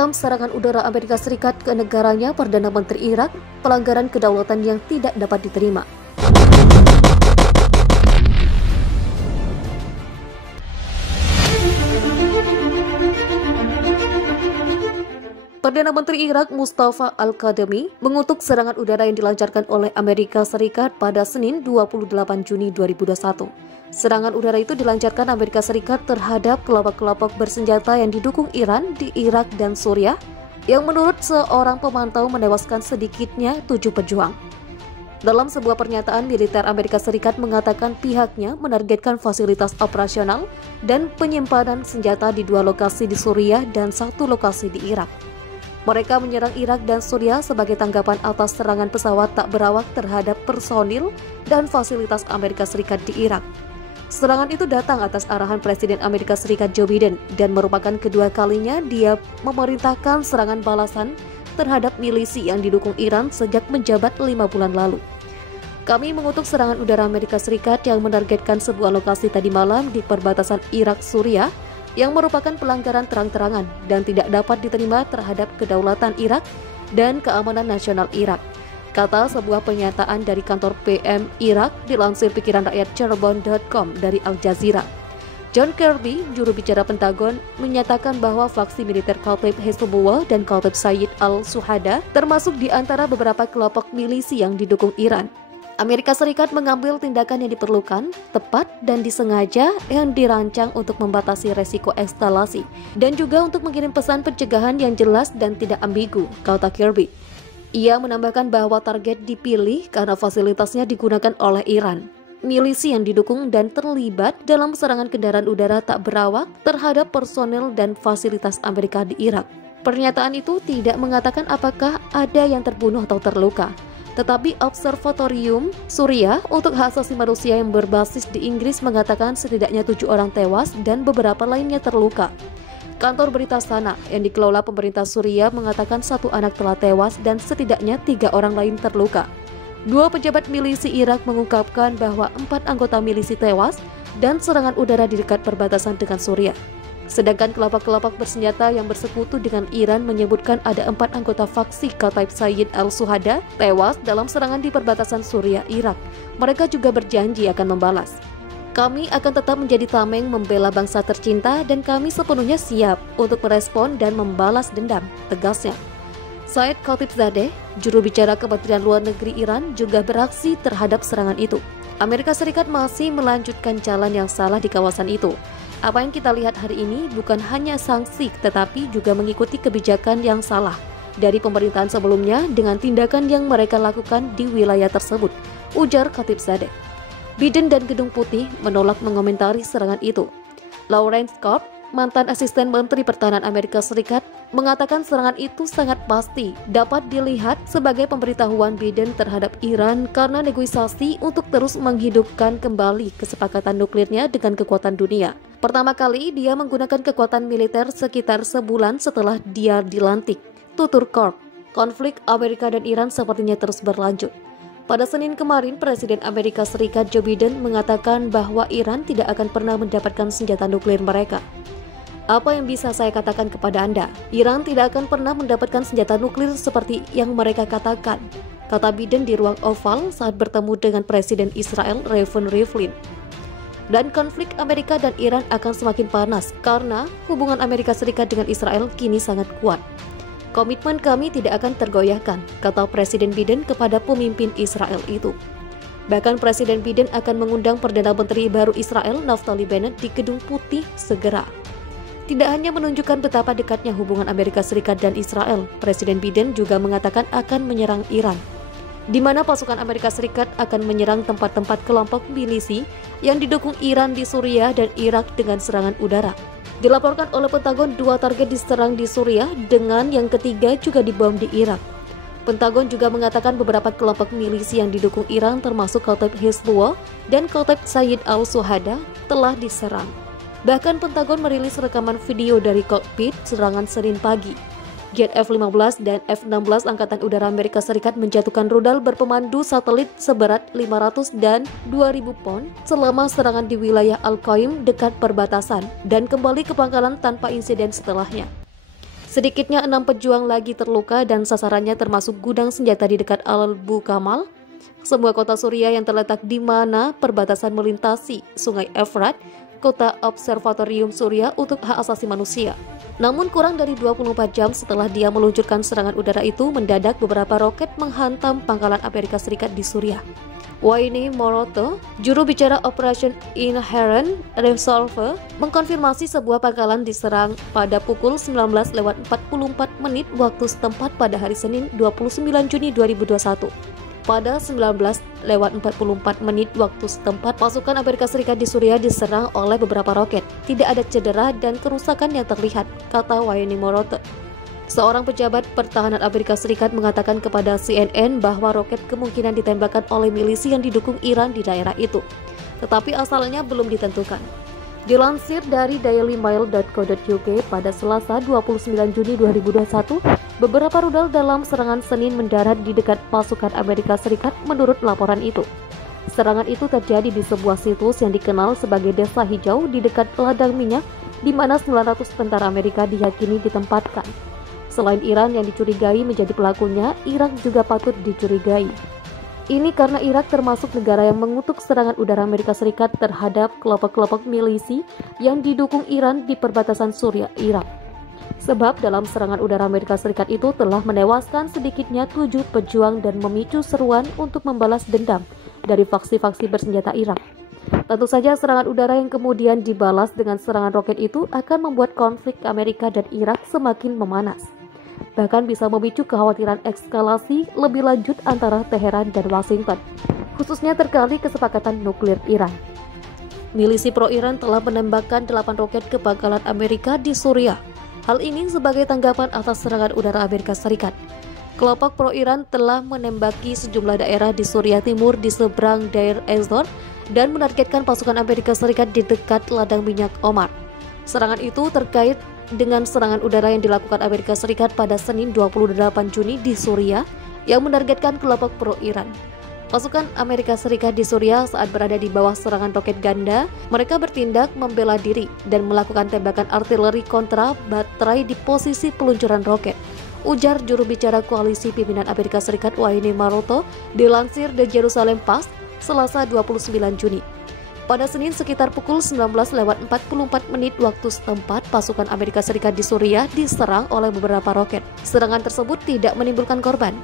Mengancam serangan udara Amerika Serikat ke negaranya, Perdana Menteri Irak, pelanggaran kedaulatan yang tidak dapat diterima. Perdana Menteri Irak Mustafa Al-Kadhimi mengutuk serangan udara yang dilancarkan oleh Amerika Serikat pada Senin 28 Juni 2021. Serangan udara itu dilancarkan Amerika Serikat terhadap kelompok-kelompok bersenjata yang didukung Iran di Irak dan Suriah, yang menurut seorang pemantau menewaskan sedikitnya 7 pejuang. Dalam sebuah pernyataan, militer Amerika Serikat mengatakan pihaknya menargetkan fasilitas operasional dan penyimpanan senjata di 2 lokasi di Suriah dan 1 lokasi di Irak. Mereka menyerang Irak dan Suriah sebagai tanggapan atas serangan pesawat tak berawak terhadap personil dan fasilitas Amerika Serikat di Irak. Serangan itu datang atas arahan Presiden Amerika Serikat Joe Biden dan merupakan kedua kalinya dia memerintahkan serangan balasan terhadap milisi yang didukung Iran sejak menjabat 5 bulan lalu. Kami mengutuk serangan udara Amerika Serikat yang menargetkan sebuah lokasi tadi malam di perbatasan Irak-Suriah yang merupakan pelanggaran terang-terangan dan tidak dapat diterima terhadap kedaulatan Irak dan keamanan nasional Irak, kata sebuah pernyataan dari kantor PM Irak dilansir pikiran rakyat Cirebon.com dari Al Jazeera. John Kirby, juru bicara Pentagon, menyatakan bahwa faksi militer Kataib Hezbollah dan Kataib Sayyid al-Shuhada termasuk di antara beberapa kelompok milisi yang didukung Iran. Amerika Serikat mengambil tindakan yang diperlukan, tepat dan disengaja yang dirancang untuk membatasi resiko eskalasi dan juga untuk mengirim pesan pencegahan yang jelas dan tidak ambigu, kata Kirby. Ia menambahkan bahwa target dipilih karena fasilitasnya digunakan oleh Iran, milisi yang didukung dan terlibat dalam serangan kendaraan udara tak berawak terhadap personel dan fasilitas Amerika di Irak. Pernyataan itu tidak mengatakan apakah ada yang terbunuh atau terluka. Tetapi Observatorium Suriah untuk Hak Asasi Manusia yang berbasis di Inggris mengatakan setidaknya 7 orang tewas dan beberapa lainnya terluka. Kantor berita Sana yang dikelola pemerintah Suriah mengatakan 1 anak telah tewas dan setidaknya 3 orang lain terluka. 2 pejabat milisi Irak mengungkapkan bahwa 4 anggota milisi tewas dan serangan udara di dekat perbatasan dengan Suriah. Sedangkan kelompok-kelompok bersenjata yang bersekutu dengan Iran menyebutkan ada 4 anggota faksi Kataib Sayyid al-Shuhada tewas dalam serangan di perbatasan Suriah-Irak. Mereka juga berjanji akan membalas. Kami akan tetap menjadi tameng membela bangsa tercinta dan kami sepenuhnya siap untuk merespon dan membalas dendam, tegasnya. Said Khatibzadeh, juru bicara Kementerian Luar Negeri Iran, juga beraksi terhadap serangan itu. Amerika Serikat masih melanjutkan jalan yang salah di kawasan itu. Apa yang kita lihat hari ini bukan hanya sanksi, tetapi juga mengikuti kebijakan yang salah dari pemerintahan sebelumnya dengan tindakan yang mereka lakukan di wilayah tersebut, ujar Khatibzadeh. Biden dan Gedung Putih menolak mengomentari serangan itu. Lawrence Cobb, mantan asisten Menteri Pertahanan Amerika Serikat, mengatakan serangan itu sangat pasti dapat dilihat sebagai pemberitahuan Biden terhadap Iran karena negosiasi untuk terus menghidupkan kembali kesepakatan nuklirnya dengan kekuatan dunia. Pertama kali dia menggunakan kekuatan militer sekitar sebulan setelah dia dilantik, tutur Cobb. Konflik Amerika dan Iran sepertinya terus berlanjut. Pada Senin kemarin, Presiden Amerika Serikat Joe Biden mengatakan bahwa Iran tidak akan pernah mendapatkan senjata nuklir mereka. Apa yang bisa saya katakan kepada Anda? Iran tidak akan pernah mendapatkan senjata nuklir seperti yang mereka katakan, kata Biden di ruang oval saat bertemu dengan Presiden Israel Reuven Rivlin. Dan konflik Amerika dan Iran akan semakin panas karena hubungan Amerika Serikat dengan Israel kini sangat kuat. Komitmen kami tidak akan tergoyahkan, kata Presiden Biden kepada pemimpin Israel itu. Bahkan Presiden Biden akan mengundang Perdana Menteri baru Israel Naftali Bennett di Gedung Putih segera. Tidak hanya menunjukkan betapa dekatnya hubungan Amerika Serikat dan Israel, Presiden Biden juga mengatakan akan menyerang Iran, di mana pasukan Amerika Serikat akan menyerang tempat-tempat kelompok milisi yang didukung Iran di Suriah dan Irak dengan serangan udara. Dilaporkan oleh Pentagon 2 target diserang di Suriah dengan yang ketiga juga dibom di Irak. Pentagon juga mengatakan beberapa kelompok milisi yang didukung Iran termasuk Kataib Hezbollah dan Kataib Sayyid al-Shuhada telah diserang. Bahkan Pentagon merilis rekaman video dari kokpit serangan Senin pagi. Jet F-15 dan F-16 Angkatan Udara Amerika Serikat menjatuhkan rudal berpemandu satelit seberat 500 dan 2.000 pon selama serangan di wilayah Al-Qaim dekat perbatasan dan kembali ke pangkalan tanpa insiden setelahnya. Sedikitnya 6 pejuang lagi terluka dan sasarannya termasuk gudang senjata di dekat Al-Bukamal, sebuah kota Suriah yang terletak di mana perbatasan melintasi Sungai Efrat, kota observatorium Suriah untuk hak asasi manusia. Namun kurang dari 24 jam setelah dia meluncurkan serangan udara itu, mendadak beberapa roket menghantam pangkalan Amerika Serikat di Suriah. Wayne Moroto, juru bicara Operation Inherent Resolve, mengkonfirmasi sebuah pangkalan diserang pada pukul 19:44 waktu setempat pada hari Senin 29 Juni 2021. Pada 19:44 waktu setempat, pasukan Amerika Serikat di Suriah diserang oleh beberapa roket. Tidak ada cedera dan kerusakan yang terlihat, kata Wayne Moroto. Seorang pejabat pertahanan Amerika Serikat mengatakan kepada CNN bahwa roket kemungkinan ditembakkan oleh milisi yang didukung Iran di daerah itu, tetapi asalnya belum ditentukan. Dilansir dari dailymail.co.uk pada Selasa 29 Juni 2021, beberapa rudal dalam serangan Senin mendarat di dekat pasukan Amerika Serikat menurut laporan itu. Serangan itu terjadi di sebuah situs yang dikenal sebagai Desa Hijau di dekat ladang minyak, di mana 900 tentara Amerika diyakini ditempatkan. Selain Iran yang dicurigai menjadi pelakunya, Irak juga patut dicurigai. Ini karena Irak termasuk negara yang mengutuk serangan udara Amerika Serikat terhadap kelompok-kelompok milisi yang didukung Iran di perbatasan Suriah, Irak. Sebab dalam serangan udara Amerika Serikat itu telah menewaskan sedikitnya 7 pejuang dan memicu seruan untuk membalas dendam dari faksi-faksi bersenjata Irak. Tentu saja serangan udara yang kemudian dibalas dengan serangan roket itu akan membuat konflik Amerika dan Irak semakin memanas. Bahkan bisa memicu kekhawatiran eskalasi lebih lanjut antara Teheran dan Washington, khususnya terkait kesepakatan nuklir Iran. Milisi pro-Iran telah menembakkan 8 roket ke pangkalan Amerika di Suriah. Hal ini sebagai tanggapan atas serangan udara Amerika Serikat. Kelompok pro-Iran telah menembaki sejumlah daerah di Suriah Timur di seberang Deir ez-Zor dan menargetkan pasukan Amerika Serikat di dekat ladang minyak Omar. Serangan itu terkait dengan serangan udara yang dilakukan Amerika Serikat pada Senin 28 Juni di Suriah yang menargetkan kelompok pro-Iran. Pasukan Amerika Serikat di Suriah saat berada di bawah serangan roket ganda, mereka bertindak membela diri dan melakukan tembakan artileri kontra baterai di posisi peluncuran roket, ujar juru bicara koalisi pimpinan Amerika Serikat Wayne Moroto dilansir The Jerusalem Post Selasa 29 Juni. Pada Senin sekitar pukul 19:44 waktu setempat, pasukan Amerika Serikat di Suriah diserang oleh beberapa roket. Serangan tersebut tidak menimbulkan korban.